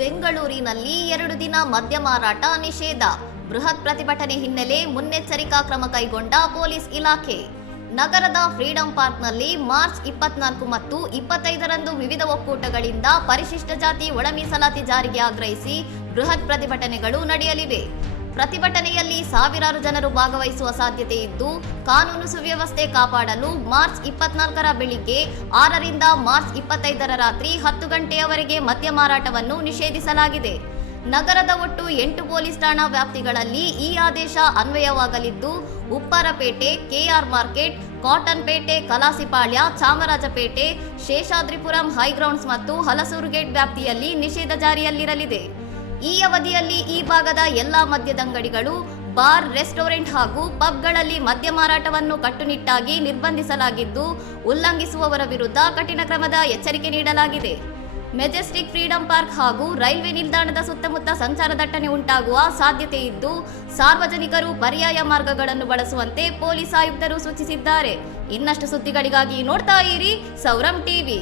ಬೆಂಗಳೂರಿನಲ್ಲಿ 2 ದಿನ ಮದ್ಯ ಮಾರಾಟ ನಿಷೇಧ. ಬೃಹತ್ ಪ್ರತಿಭಟನೆ ಹಿನ್ನೆಲೆ ಮುನ್ನೆಚ್ಚರಿಕಾ ಕ್ರಮ ಕೈಗೊಂಡ ಪೊಲೀಸ್ ಇಲಾಖೆ. ನಗರದ ಫ್ರೀಡಂ ಪಾರ್ಕ್ನಲ್ಲಿ ಮಾರ್ಚ್ 24 ಮತ್ತು 25ರಂದು ವಿವಿಧ ಒಕ್ಕೂಟಗಳಿಂದ ಪರಿಶಿಷ್ಟ ಜಾತಿ ಒಳ ಮೀಸಲಾತಿ ಜಾರಿಗೆ ಆಗ್ರಹಿಸಿ ಬೃಹತ್ ಪ್ರತಿಭಟನೆಗಳು ನಡೆಯಲಿವೆ. ಪ್ರತಿಭಟನೆಯಲ್ಲಿ ಸಾವಿರಾರು ಜನರು ಭಾಗವಹಿಸುವ ಸಾಧ್ಯತೆ ಇದ್ದು, ಕಾನೂನು ಸುವ್ಯವಸ್ಥೆ ಕಾಪಾಡಲು ಮಾರ್ಚ್ 24ರ ಬೆಳಿಗ್ಗೆ 6ರಿಂದ ಮಾರ್ಚ್ 25ರ ರಾತ್ರಿ 10 ಗಂಟೆಯವರೆಗೆ ಮದ್ಯ ಮಾರಾಟವನ್ನು ನಿಷೇಧಿಸಲಾಗಿದೆ. ನಗರದ ಒಟ್ಟು 8 ಪೊಲೀಸ್ ಠಾಣಾ ವ್ಯಾಪ್ತಿಗಳಲ್ಲಿ ಈ ಆದೇಶ ಅನ್ವಯವಾಗಲಿದ್ದು, ಉಪ್ಪಾರಪೇಟೆ, ಕೆಆರ್ ಮಾರ್ಕೆಟ್, ಕಾಟನ್ ಪೇಟೆ, ಕಲಾಸಿಪಾಳ್ಯ, ಚಾಮರಾಜಪೇಟೆ, ಶೇಷಾದ್ರಿಪುರಂ ಹೈಗ್ರೌಂಡ್ಸ್ ಮತ್ತು ಹಲಸೂರು ಗೇಟ್ ವ್ಯಾಪ್ತಿಯಲ್ಲಿ ನಿಷೇಧ ಜಾರಿಯಲ್ಲಿರಲಿದೆ. ಈ ಅವಧಿಯಲ್ಲಿ ಈ ಭಾಗದ ಎಲ್ಲಾ ಮದ್ಯದಂಗಡಿಗಳು, ಬಾರ್, ರೆಸ್ಟೋರೆಂಟ್ ಹಾಗೂ ಪಬ್ಗಳಲ್ಲಿ ಮದ್ಯ ಮಾರಾಟವನ್ನು ಕಟ್ಟುನಿಟ್ಟಾಗಿ ನಿರ್ಬಂಧಿಸಲಾಗಿದ್ದು, ಉಲ್ಲಂಘಿಸುವವರ ವಿರುದ್ಧ ಕಠಿಣ ಕ್ರಮದ ಎಚ್ಚರಿಕೆ ನೀಡಲಾಗಿದೆ. ಮೆಜೆಸ್ಟಿಕ್, ಫ್ರೀಡಂ ಪಾರ್ಕ್ ಹಾಗೂ ರೈಲ್ವೆ ನಿಲ್ದಾಣದ ಸುತ್ತಮುತ್ತ ಸಂಚಾರ ದಟ್ಟಣೆ ಉಂಟಾಗುವ ಸಾಧ್ಯತೆ ಇದ್ದು, ಸಾರ್ವಜನಿಕರು ಪರ್ಯಾಯ ಮಾರ್ಗಗಳನ್ನು ಬಳಸುವಂತೆ ಪೊಲೀಸ್ ಆಯುಕ್ತರು ಸೂಚಿಸಿದ್ದಾರೆ. ಇನ್ನಷ್ಟು ಸುದ್ದಿಗಳಿಗಾಗಿ ನೋಡ್ತಾ ಇರಿ ಸೌರಂ ಟಿವಿ.